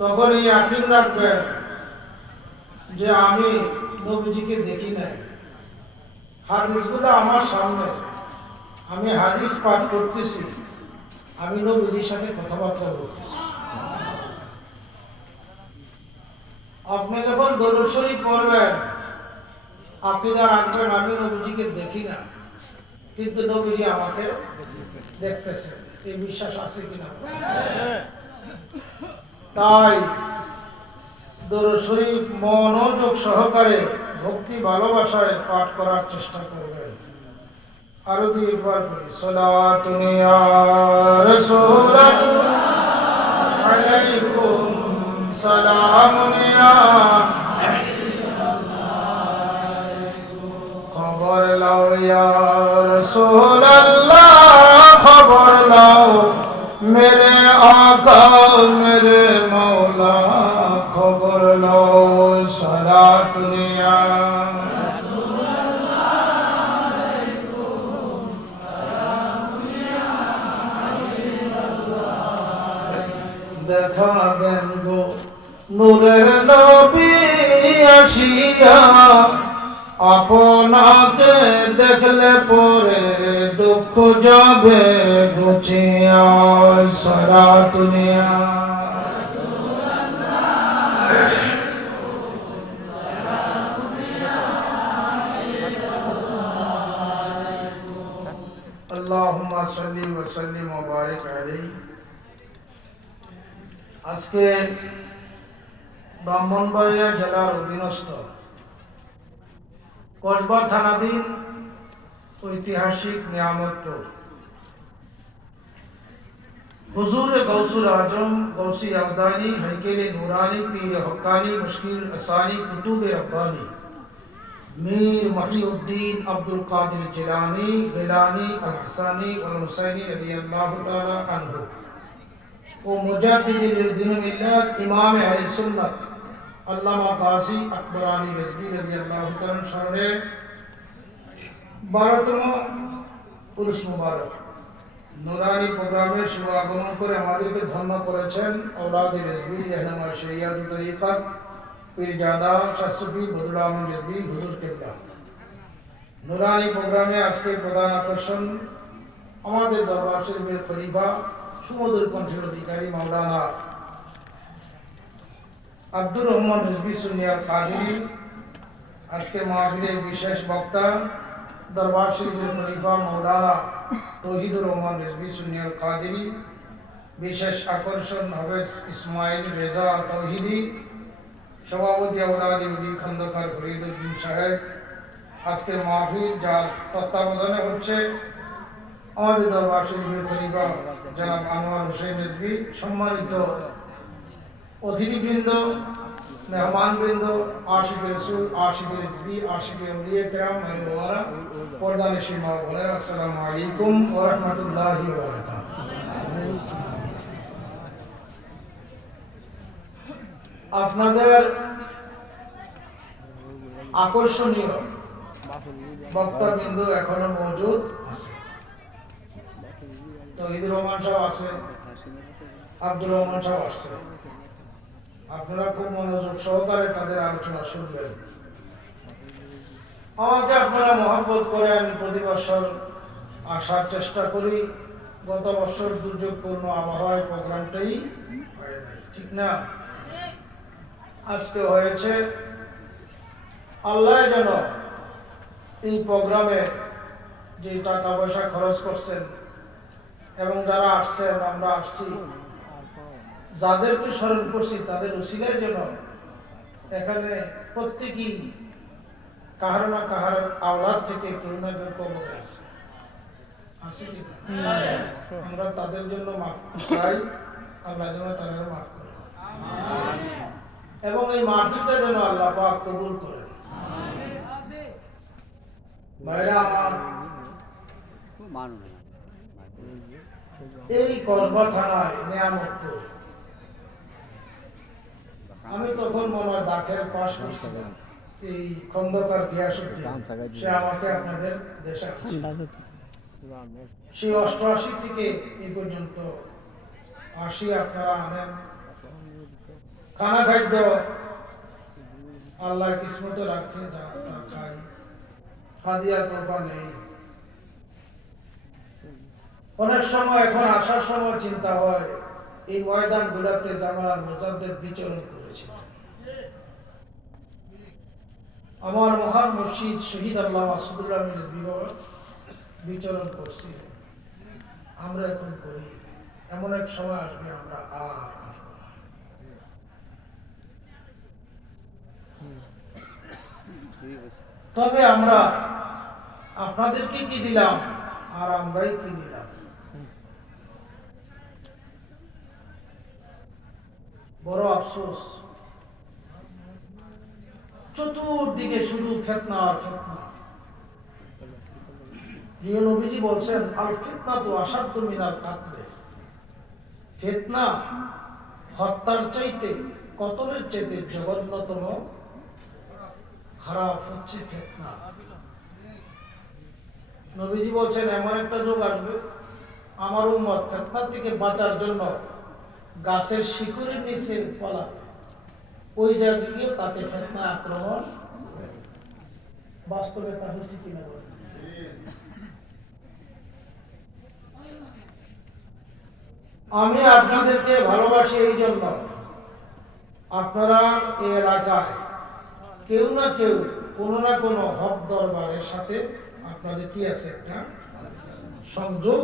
তখন এই ইয়াকিন রাখবেন যে আমি নবীজিকে দেখি নাই, হাদিসগুলো আমার সামনে, আমি হাদিস পাঠ করতেছি, আমি নবীজির সাথে কথাবার্তা বলতেছি। আপনি যখন দরুদ শরীফ পড়বেন, আকীদা রাখবেন আমি নবীজিকে দেখি না, কিন্তু নবীজি আমাকে দেখতেছেন। এই বিশ্বাস আছে কিনা? তাই দরুদ শরীফ মনোযোগ সহকারে ভক্তি ভালোবাসায় পাঠ করার চেষ্টা করবেন। আরো দুইবার বলি, সালাতুন ইয়া রাসূলুল্লাহ আলাইকুম সালামুন ইয়া খবর লাও ইয়া রাসূলুল্লাহ, খবর লাও মেরে আকা মেরে মৌলা, খবর লাও সালাতুন ইয়া দেখা দেন গো নূরের নবী আসিয়া, আপনাকে দেখলে পরে দুঃখ যাবে ঘুচিয়া, সারা দুনিয়া আল্লাহুম্মা সাল্লি ওয়া সাল্লিম ওয়া বারিক আলাইহি। আজকে ব্রাহ্মণবাড়িয়া জেলার অধীনস্থ কসবা থানাধীন ঐতিহাসিক নিয়ামতপুর হুজুর গৌসুল আজম গৌসি আজদানি হাইকেলে নুরানি পীর হক্কানি মুশকিল আসানি কুতুবে রব্বানি মীর মহিউদ্দিন আব্দুল কাদির জিলানি গিলানি আল হাসানি ওয়াল হুসাইনি রাদিয়াল্লাহু তাআলা আনহু ও মুজাদ্দিদুল দ্বীন মিল্লাত ইমাম আহলে সুন্নাত আল্লামা গাজী আকবরানী রিজভী রাদিয়াল্লাহু তাআলা স্মরণে 12তম উরুস মুবারক নুরানি প্রোগ্রামের শুভ আগমন করে আমাদেরকে ধন্য করেছেন औलाद রিজভী रहनुमा শরিয়াতুল তরিকত পীরজাদা শাস্ত্রী বদরুল আমিন রিজভী হুজুর কিবলা। নুরানি প্রোগ্রামে আজকে প্রধান আকর্ষণ আমাদের দরবার শরীফের খলিফা সুমধুর কণ্ঠের অধিকারী মাওলানা আব্দুর রহমান রিজভী সুন্নিয়াল কাদেরী। আজকে মাহফিলে বিশেষ বক্তা দরবার শরীফের খলিফা মাওলানা তৌহিদুর রহমান রিজভী সুন্নিয়াল কাদেরী। বিশেষ আকর্ষণ হবে ইসমাইল রেজা তৌহিদি, সভাপতি औलाद ইহুদি খন্দকার ফরিদউদ্দিন সাহেব। আজকের মাহফিল যার তত্ত্বাবধানে হচ্ছে আমাদের দরবার শরীফের খলিফা জনাব আনোয়ার হোসেন রিজভী। সম্মানিত অতিথিবৃন্দ, মেহমানবৃন্দ, আশিক রসুল, আশিক রিজভী, আশিক আউলিয়া কিরাম, মাইওয়ারা, পর্দানিশী মা বোনেরা, আসসালামু আলাইকুম ওয়া রাহমাতুল্লাহি ওয়া বারাকাতুহু। আপনাদের আকর্ষণীয় বক্তাবৃন্দ এখনো মজুদ আছে। তৌহিদুর রহমান সাহেব আছে, আব্দুর রহমান সাহেব আসছে। আপনারা খুব মনোযোগ সহকারে তাদের আলোচনা শুনবেন। আমাকে আপনারা মহব্বত করেন, প্রতি বছর আসার চেষ্টা করি। গত বছর দুর্যোগপূর্ণ আবহাওয়ায় প্রোগ্রামটাই হয় নাই, ঠিক না? আজকে হয়েছে। আল্লাহ যেন এই প্রোগ্রামে যে টাকা পয়সা খরচ করছেন এবং যারা আসছেন, আমরা আসছি, যাদেরকে স্মরণ করছি তাদের উসিলায় যেন এখানে প্রত্যেকেই কাহার না কাহার আওলাদ থেকে কেউ না কেউ কবর আছে, আমরা তাদের জন্য মাফ চাই। আল্লাহ যেন তাদের মাফ করে এবং এই মাহফিলটা যেন আল্লাহ পাক কবুল করেন। ভাইরা আমার, এই কসবা থানায় নিয়ামতপুর, আমি তখন মনে হয় দাখের পাশ করছিলাম। এই খন্দকার গিয়াসউদ্দিন সে আমাকে আপনাদের দেশে সেই 88 থেকে এই পর্যন্ত 80 আপনারা আনেন, খানা খাদ্য আল্লাহ কিসমতে রাখে, যা তা খাই, হাদিয়া তোফা নেই। অনেক সময় এখন আসার সময় চিন্তা হয় এই ময়দান গুলাতে জামাল মুজাদ্দেদ বিচরণ করেছিল। আমার মহান মুর্শিদ শহীদ আল্লাহ মাসুদুল্লাহ বিচরণ করছি। আমরা এখন করি, এমন এক সময় আসবে আমরা আর আসবো না। তবে আমরা আপনাদেরকে কি দিলাম আর আমরাই কি নিলাম? বড় আফসোস, চতুর্দিকে শুধু ফিতনা আর ফিতনা। প্রিয় নবীজি বলছেন, আল ফিতনা তো আসাদ্দু মিনাল কাতল। ফিতনা হত্যার চাইতে, কতলের চাইতে জঘন্যতম খারাপ হচ্ছে ফিতনা। নবীজি বলছেন, এমন একটা যুগ আসবে আমার উম্মত ফিতনা থেকে বাঁচার জন্য গাছের শিকড়ের নিচে পলাবে, ওই জায়গায় গিয়ে তাকে ফিতনা আক্রমণ। বাস্তবে তা হচ্ছে কিনা বলে? আমি আপনাদেরকে ভালোবাসি এই জন্য, আপনারা এই এলাকায় কেউ না কেউ কোনো না কোনো হক দরবারের সাথে আপনাদের কি আছে, একটা সংযোগ।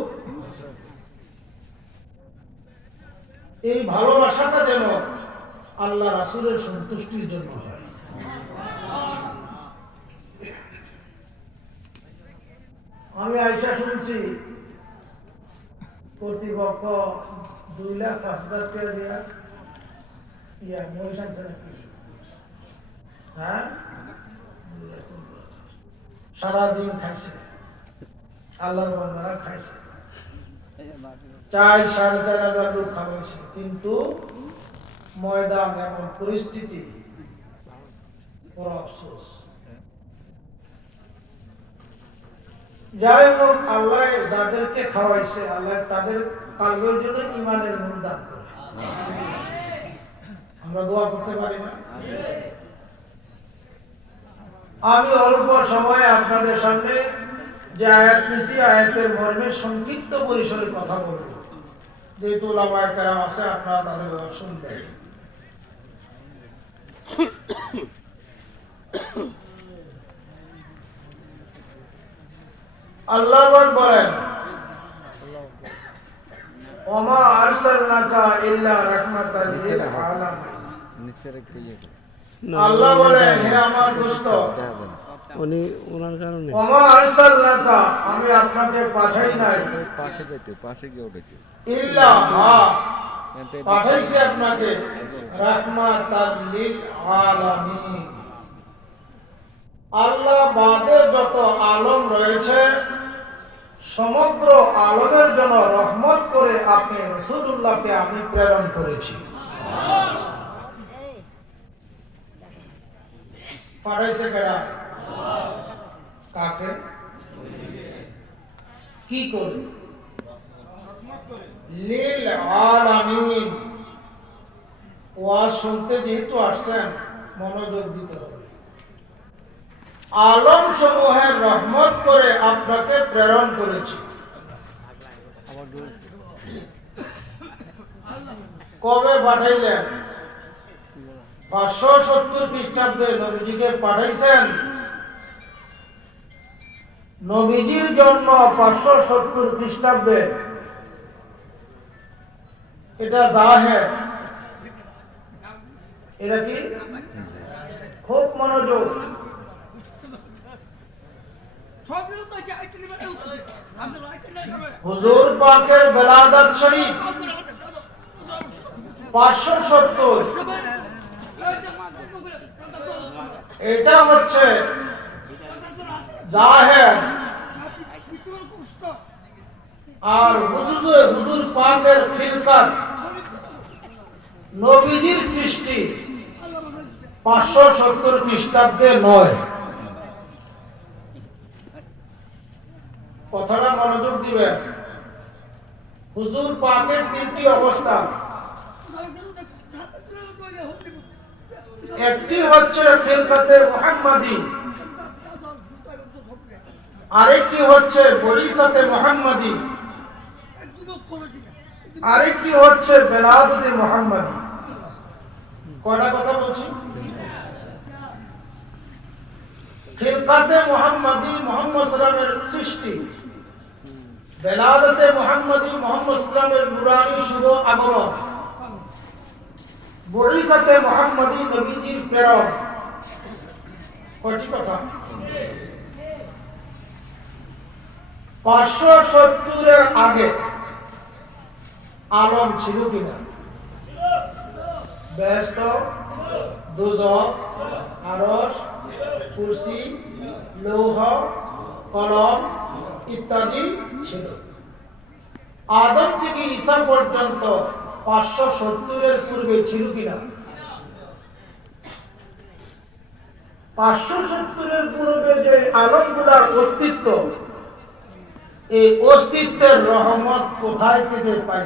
এই ভালোবাসাটা যেন আল্লাহ রাসূলের সন্তুষ্টির জন্য হয়। আমি আইসা শুনছি কর্তৃপক্ষ 2,05,000 টাকা দিয়া মহিষ আনছে নাকি? হ্যাঁ, সারাদিন খাইছে, আল্লাহর বান্দারা খাইছে, 4,5,000 লোক খাওয়াইছে, কিন্তু ময়দান এমন পরিস্থিতি, বড় আফসোস। যাই হোক, আল্লাহ যাদেরকে খাওয়াইছে, আল্লাহ তাদের কালবের জন্য ইমানের মূল দান করে। আমরা দোয়া করতে পারি না? আমি অল্প সময়ে আপনাদের সামনে যে আয়াত নিয়েছি, আয়াতের মর্মে সংক্ষিপ্ত পরিসরে কথা বলব। যেহেতু ওলামায়ে কেরাম আছে, আপনারা তাদের কথা শুনবেন। আল্লাহ বলেন, ওমা আরসালনাকা ইল্লা রাহমাতাল লিল আলামিন। আল্লাহ বলেন, হে আমার দোস্ত, উনি ওনার কারণে ওমা আরসালনাকা, আমি আপনাকে পাঠাই নাই, পাশে গিয়ে উঠেছে, ইল্লা পাঠাইছি আপনাকে রাহমাতাল লিল আলামিন। আল্লাহ বাদে যত আলম রয়েছে, সমগ্র আলমের জন্য রহমত করে আপনি রাসূলুল্লাহকে আমি প্রেরণ করেছি। পাঠাইছে কেডা? কাকে? কি করে? লিল আলামিন। ওয়াজ শুনতে যেহেতু আসছেন, মনোযোগ দিতে হবে। আলম সমূহের রহমত করে আপনাকে প্রেরণ করেছি। কবে পাঠাইলেন? 570 খ্রিস্টাব্দে নবীজিকে পাঠাইছেন। নবীজির জন্ম 570 খ্রিস্টাব্দে। এটা জাহের। এটা কি? খুব মনোযোগ। হুজুর পাকের বেলাদত শরীফ 570। এটা হচ্ছে জাহের। আর হুজুর পাকের খিলকাত, নবীজির সৃষ্টি 570 খ্রিস্টাব্দে নয়। কথাটা মনোযোগ দিবেন। হুজুর পাকের 3টি অবস্থা। একটি হচ্ছে খিলকাতে মুহাম্মাদি, আরেকটি হচ্ছে বরিসাতে মুহাম্মাদি, আরেকটি হচ্ছে বেলাদতে মুহাম্মাদি। কয়টা কথা বলছি? খিলকাতে মুহাম্মাদি মুহাম্মদ সাল্লামের সৃষ্টি, বেলাদতে মুহাম্মাদি মুহাম্মদ সাল্লামের নুরানি শুভ আগমন, বরিসাতে মুহাম্মাদি নবীজির প্রেরণ। কয়টি কথা? 570 আগে আলম ছিল কিনা? বেহেশত, দোজখ, আরশ, কুরসি, লৌহ, কলম ইত্যাদি ছিল। আদম থেকে ঈসা পর্যন্ত 570 পূর্বে ছিল কিনা? 570 পূর্বে যে আলমগুলার অস্তিত্ব, এই অস্তিত্বের রহমত কোথায় থেকে পাই?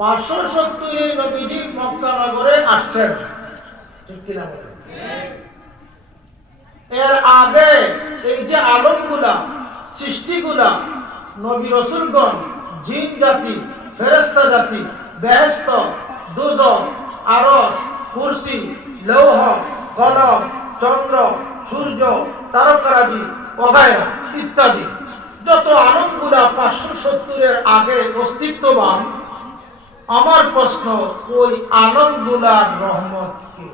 570 নবীজি মক্কা নগরে আসছেন, ঠিক কিনা বলেন? এর আগে এই যে আলমগুলা, সৃষ্টিগুলা, নবী রাসূলগণ, জিন জাতি, ফেরেশতা জাতি, বেহেশত, দোজখ, আরশ, কুরসি, লৌহ, কলম, চন্দ্র, সূর্য, তারকারাজি ওগায়রা ইত্যাদি যত আলমগুলা 570 আগে অস্তিত্ববান, আমার প্রশ্ন, ওই আলমগুলার রহমত কি?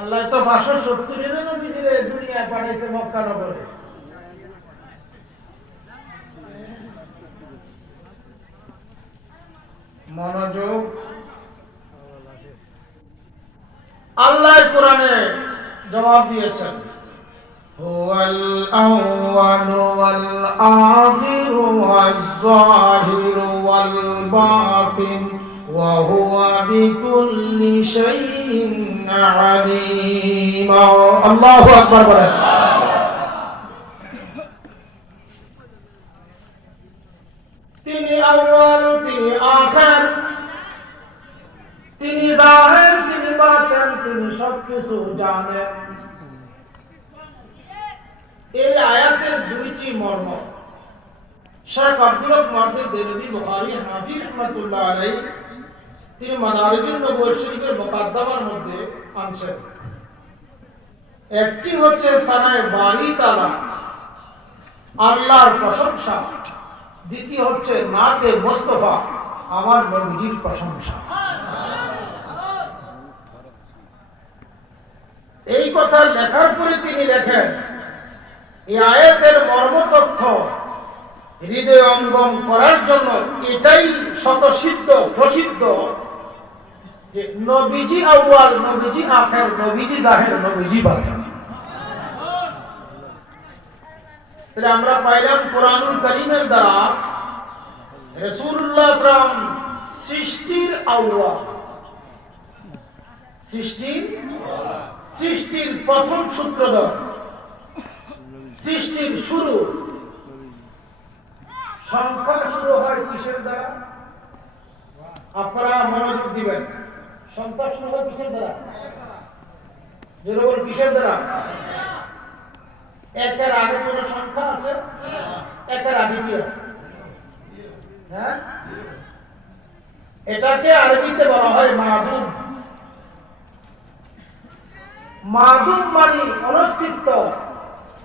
আল্লাহ তো 570 নবীজিরে দুনিয়ায় পাঠাইছে মক্কা নগরে। মনোযোগ। আল্লাহ কোরআনে জবাব দিয়েছেন, হুয়াল আউয়ালু ওয়াল আখিরু ওয়াজ যাহিরু ওয়াল বাতিন ওয়া হুয়া বিকুল্লি শাইইন আলীম। আল্লাহু আকবার বলেন। তিনি আউয়াল, তিনি আখির, তিনি জাহির, তিনি বাতিন, তিনি সবকিছু জানেন। এই আয়াতের দুইটি মর্ম শেখ আব্দুল হক মুহাদ্দিস দেলভী বুখারী হানাফি রাহমাতুল্লাহ আলাইহি তিনি মাদারিজুন নবুওয়াত শরীফের মুকাদ্দামার মধ্যে আনছেন। একটি হচ্ছে সানায়ে বারি তাআলা, আল্লাহর প্রশংসা, দ্বিতীয় হচ্ছে নাতে মুস্তাফা, আমার নবীর প্রশংসা। এই কথা লেখার পরে তিনি লেখেন, এই আয়াতের মর্ম তথ্য হৃদয় অঙ্গম করার জন্য এটাই স্বতঃসিদ্ধ প্রসিদ্ধ যে নবীজি আউয়াল, নবীজি আখির, নবীজি জাহির, নবীজি বাতিন। তাহলে আমরা পাইলাম কোরআনুল কারীমের দ্বারা রাসূলুল্লাহ সাল্লাল্লাহু আলাইহি ওয়াসাল্লাম সৃষ্টির আউয়াল, সৃষ্টির প্রথম সূত্রধর, সৃষ্টির শুরু। সংখ্যা শুরু হয় কিসের দ্বারা? আপনারা মনোযোগ দিবেন। সংখ্যা শুরু হয় কিসের দ্বারা? যেরকম কিসের দ্বারা? একের আগে কোন সংখ্যা আছে? একের আগে কি আছে? হ্যাঁ, এটাকে আরবিতে বলা হয় মাদুম। মাদুম মানে অনস্তিত্ব,